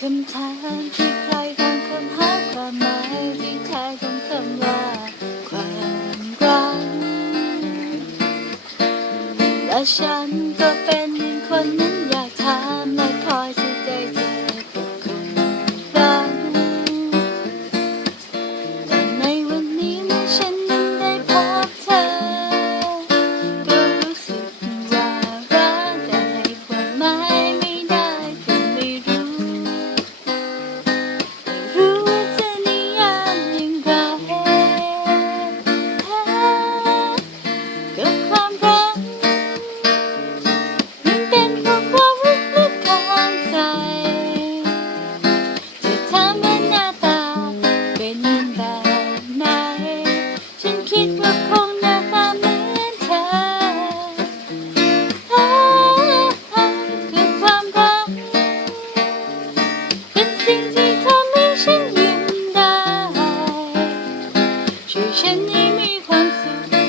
คำถามที่ใครบางคนหาความหมายที่แท้ของคำว่าความรักและฉันก็เป็นหนึ่งคนนั้น 只剩你没ความสุข